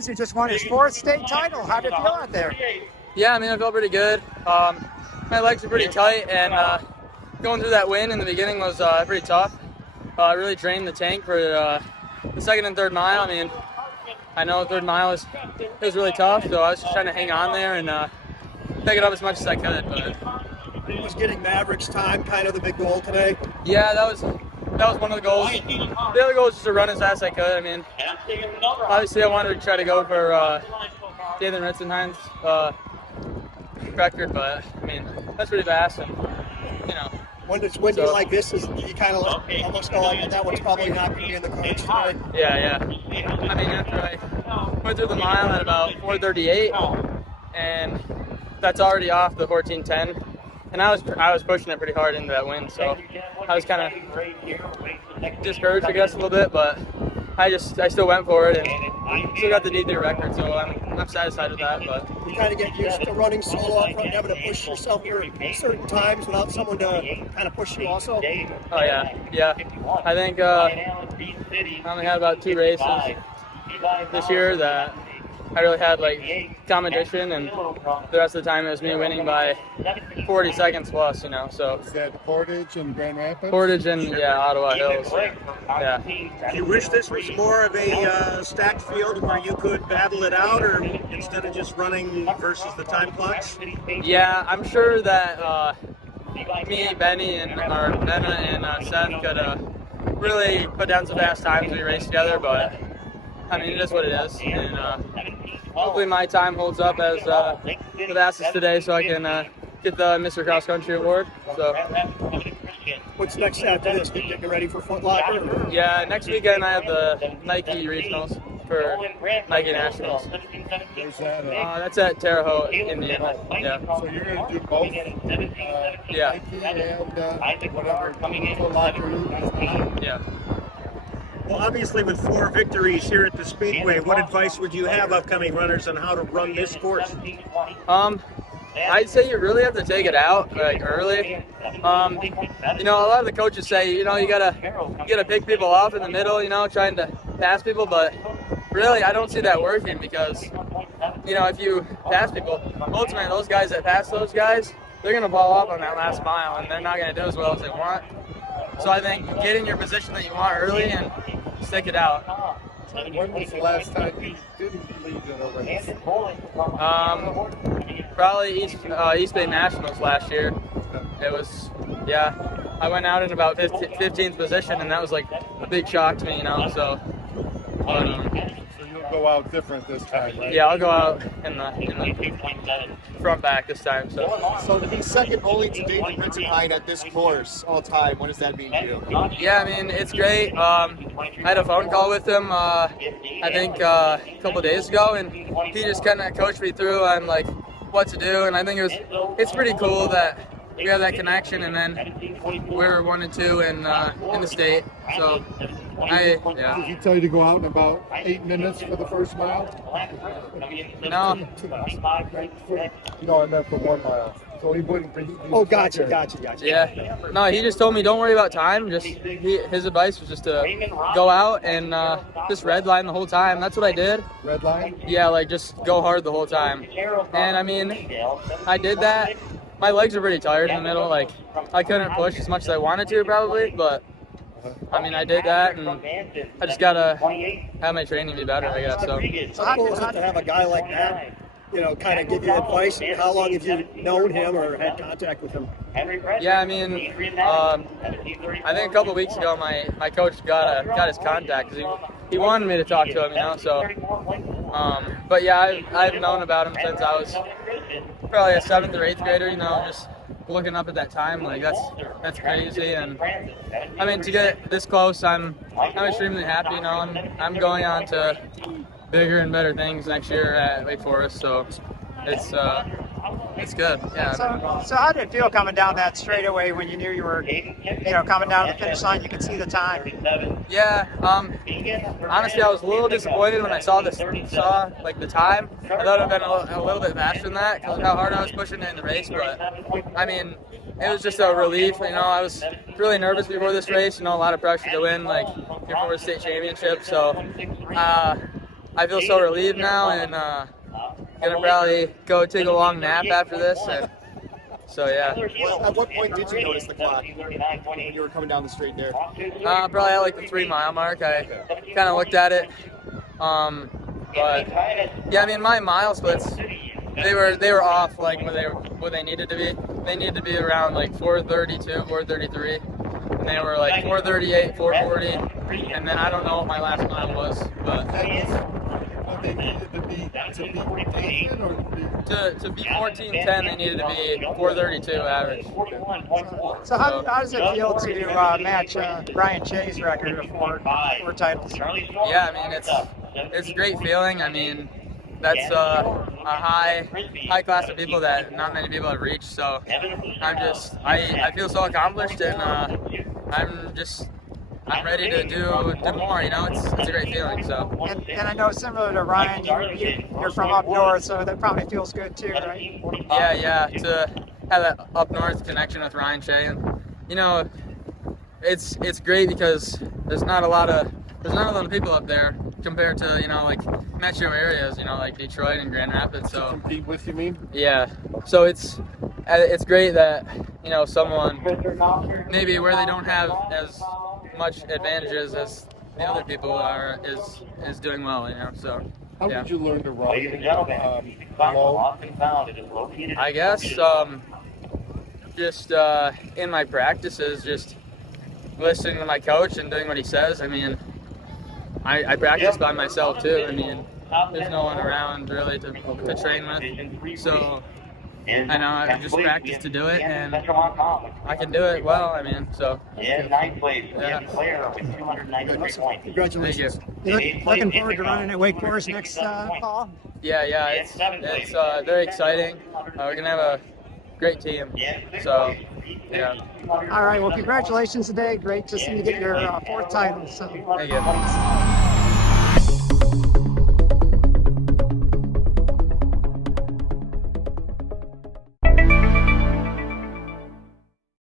Benzie just won his 4th state title. How did you feel out there? Yeah, I mean, I felt pretty good. My legs were pretty tight, and going through that win in the beginning was pretty tough. Really drained the tank for the 2nd and 3rd mile. I mean, I know 3rd mile was really tough, so I was just trying to hang on there and pick it up as much as I could. But was getting Maverick's time kind of the big goal today? Yeah, that was one of the goals. The other goal was just to run as fast as I could. I mean, obviously I wanted to try to go for Nathan Ritzenhein's record, but I mean, that's pretty fast, and you know. When it's windy like this, you kind of almost know like that one's probably not going to be in the cards today. Yeah. I mean, after I went through the mile at about 4:38, and that's already off the 14:10, and I was pushing it pretty hard into that wind, so I was kind of discouraged, I guess, a little bit, but I still went for it and still got the D3 record, so I'm satisfied with that. But you kind of get used to running solo up front, having to push yourself here at certain times without someone to kind of push you also. Oh yeah. I think I only had about 2 races this year that I really had like competition, and the rest of the time it was me winning by 40 seconds plus, you know. So is that Portage and Grand Rapids? Portage and Ottawa Hills. Yeah. Do you wish this was more of a stacked field where you could battle it out, or instead of just running versus the time clocks? Yeah, I'm sure that me, Benny, and Benna and Seth could really put down some fast times when we race together, but I mean, it is what it is, and hopefully my time holds up as the fastest today, so I can get the Mr. Cross Country award. So, what's next after this? Getting ready for Foot Locker? Yeah, next weekend I have the Nike Regionals for Nike Nationals. Where's that? That's at Terre Haute, Indiana. Yeah. So you're going to do both? Yeah. Nike and whatever Foot Locker. Yeah. Well, obviously with 4 victories here at the Speedway, what advice would you have upcoming runners on how to run this course? I'd say you really have to take it out like early. You know, a lot of the coaches say, you know, you gotta pick people off in the middle, you know, trying to pass people, but really I don't see that working, because, you know, if you pass people, ultimately those guys that pass those guys, they're gonna fall off on that last mile, and they're not gonna do as well as they want. So I think get in your position that you want early and stick it out. When was the last time you didn't lead in a race? Probably East Bay Nationals last year. It was, yeah, I went out in about 15th position, and that was like a big shock to me, you know. So you'll go out different this time, right? Yeah, I'll go out in the front back this time. So to be second only to David Ritzenhein at this course all time, what does that mean to you? Yeah, I mean, it's great. I had a phone call with him, I think a couple of days ago, and he just kind of coached me through on like what to do, and I think it's pretty cool that we have that connection, and then we're 1 and 2 in the state. So Did he tell you to go out in about 8 minutes for the first mile? No. No, I meant for 1 mile. So he wouldn't. Oh, gotcha. Yeah. No, he just told me don't worry about time. His advice was just to go out and just red line the whole time. That's what I did. Red line? Yeah, like just go hard the whole time. And I mean, I did that. My legs were pretty tired in the middle. Like I couldn't push as much as I wanted to probably, but I mean, I did that, and I just gotta have my training be better, I guess. So how cool is it to have a guy like that, you know, kind of give you advice? And how long have you known him or had contact with him? Yeah, I mean, I think a couple of weeks ago, my coach got his contact because he wanted me to talk to him, you know. So, but yeah, I've known about him since I was probably a 7th or 8th grader, you know, just looking up at that time, like that's crazy. And I mean, to get this close, I'm extremely happy, you know, and I'm going on to bigger and better things next year at Wake Forest, so it's good. Yeah. So how did it feel coming down that straightaway when you knew you were, you know, coming down the finish line? You could see the time. Yeah. Honestly, I was a little disappointed when I saw the time. I thought it would have been a little bit faster than that because of how hard I was pushing it in the race. But I mean, it was just a relief. You know, I was really nervous before this race. You know, a lot of pressure to win, like your first state championship. So I I feel so relieved now, and gonna probably go take a long nap after this. And so yeah. Well, at what point did you notice the clock when you were coming down the straight there? Probably at like the 3 mile mark. I kind of looked at it. But yeah, I mean my mile splits, they were off like what they needed to be. They needed to be around like 4:32, 4:33, and they were like 4:38, 4:40, and then I don't know what my last mile was, but What they needed to be decent or to be 14:10, they needed to be 4:32 average. So how does it feel to match Ryan Shea's record of four titles? Yeah, I mean it's a great feeling. I mean that's a high class of people that not many people have reached. So I feel so accomplished, and I'm ready to do more. You know, it's a great feeling. So. And I know similar to Ryan, you're from up north, so that probably feels good too, right? Yeah. To have that up north connection with Ryan Shea, and you know, it's great because there's not a lot of people up there compared to, you know, like metro areas, you know, like Detroit and Grand Rapids. So compete with, you mean? yeah, so it's great that, you know, someone maybe where they don't have as much advantages as the other people are is doing well, you know. So How yeah. did you learn to run alone? I guess just in my practices, just listening to my coach and doing what he says. I mean, I practice by myself too. I mean, there's no one around really to train with. So I know I just practice to do it, and I can do it well. I mean, so In ninth place, yeah. Claire with 293 points. Congratulations. Thank you. Looking forward to running at Wake Forest next fall. Yeah, it's very exciting. We're gonna have a great team. So yeah. All right, well, congratulations today. Great to see you get your fourth title. So. Thank you.